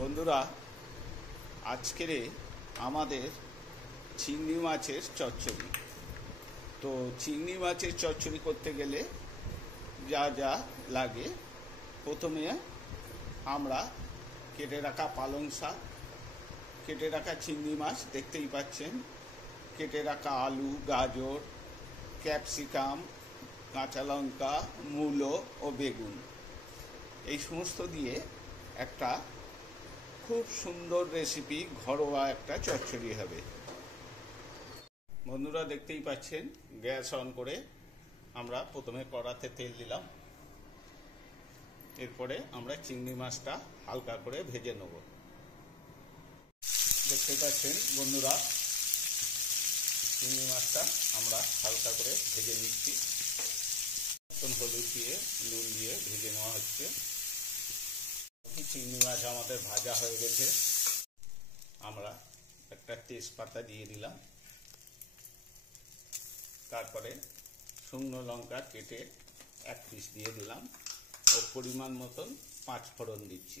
বন্ধুরা, আজকের আমাদের চিংড়ি মাছের চচ্চড়ি। তো চিংড়ি মাছের চচ্চড়ি করতে গেলে যা যা লাগে, প্রথমে আমরা কেটে রাখা পালং শাক, কেটে রাখা চিংড়ি মাছ দেখতেই পাচ্ছেন, কেটে রাখা আলু, গাজর, ক্যাপসিকাম, কাঁচা লঙ্কা, মূলো ও বেগুন, এই সমস্ত দিয়ে একটা খুব সুন্দর রেসিপি, ঘরোয়া একটা চচ্চড়ি হবে। বন্ধুরা দেখতেই পাচ্ছেন, গ্যাস অন করে আমরা প্রথমে কড়াতে তেল দিলাম। এরপরে আমরা চিংড়ি মাছটা হালকা করে ভেজে নেব। দেখতে পাচ্ছেন বন্ধুরা, চিংড়ি মাছটা আমরা হালকা করে ভেজে নিচ্ছি। হলুদ দিয়ে, নুন দিয়ে ভেজে নেওয়া হচ্ছে। চিংড়ি মাছ আমাদের ভাজা হয়ে গেছে। আমরা একটা তেজপাতা দিয়ে দিলাম। তারপরে শুকনো লঙ্কা কেটে এক পিস দিয়ে দিলাম ও পরিমাণ মতন 5 ফোড়ন দিচ্ছি।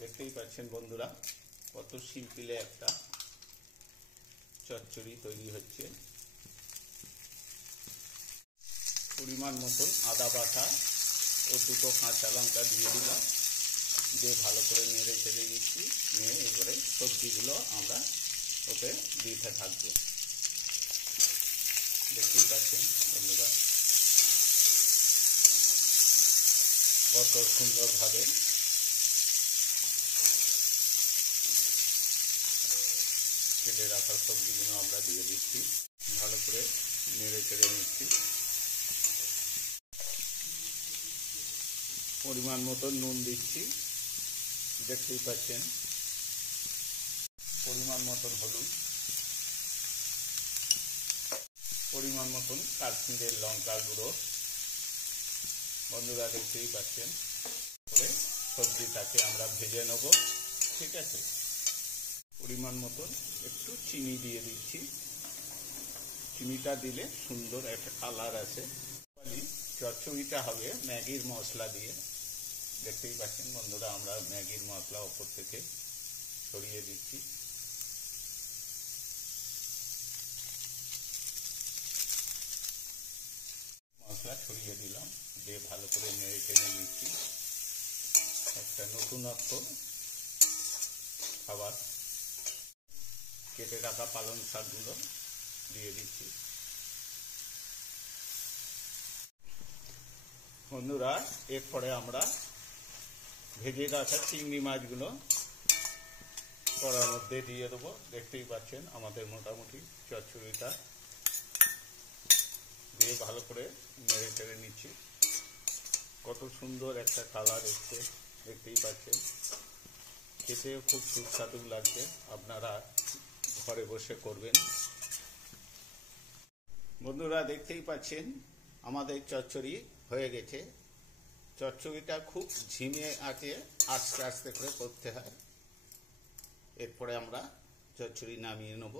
দেখতেই পাচ্ছেন বন্ধুরা, কত সিম্পলে একটা চচ্চড়ি তৈরি হচ্ছে। পরিমাণ মতন আদা বাটা ও 2টো কাঁচা লঙ্কা দিয়ে দিলাম, দিয়ে ভালো করে নেড়ে চেড়ে নিচ্ছি। নিয়ে এবারে সবজিগুলো আমরা ওতে দিতে থাকবো। দেখতেই পাচ্ছেন বন্ধুরা, কত সুন্দরভাবে কেটে রাখা সবজিগুলো আমরা দিয়ে দিচ্ছি। ভালো করে নেড়ে চেড়ে নিচ্ছি। পরিমাণ মতো নুন দিচ্ছি, দেখতেই পাচ্ছেন। পরিমাণ মতন হলুদ, পরিমাণ মতন কাশ্মীরের লঙ্কার গুঁড়ো। বন্ধুরা দেখতেই পাচ্ছেন। করে সবজিটাকে আমরা ভেজে নেব, ঠিক আছে। পরিমাণ মতন একটু চিনি দিয়ে দিচ্ছি। চিনিটা দিলে সুন্দর একটা কালার আছে। চচ্চড়িটা হবে ম্যাগির মশলা দিয়ে। দেখতেই পাচ্ছেন বন্ধুরা, আমরা ম্যাগির মশলা ওপর থেকে ছড়িয়ে দিচ্ছি। মশলা ছড়িয়ে দিলাম, দিয়ে ভালো করে নেড়ে চেড়ে নিচ্ছি। একটা নতুনত্ব খাবার, কেটে রাখা পালং শাকগুলো দিয়ে দিচ্ছি। বন্ধুরা, এরপরে আমরা ভেজে রাখা চিংড়ি মাছগুলো কড়ার মধ্যে দিয়ে দেবো। দেখতেই পাচ্ছেন আমাদের মোটামুটি চচ্চড়িটা দিয়ে ভালো করে নেড়ে চেড়ে নিচ্ছি। কত সুন্দর একটা কালার এসছে, দেখতেই পাচ্ছেন। খেতেও খুব সুস্বাদু লাগছে। আপনারা ঘরে বসে করবেন। বন্ধুরা দেখতেই পাচ্ছেন, আমাদের চচ্চড়ি হয়ে গেছে। চচ্চড়িটা খুব ঝিমে আঁচে আস্তে আস্তে করে করতে হয়। এরপরে আমরা চচ্চড়ি নামিয়ে নেব।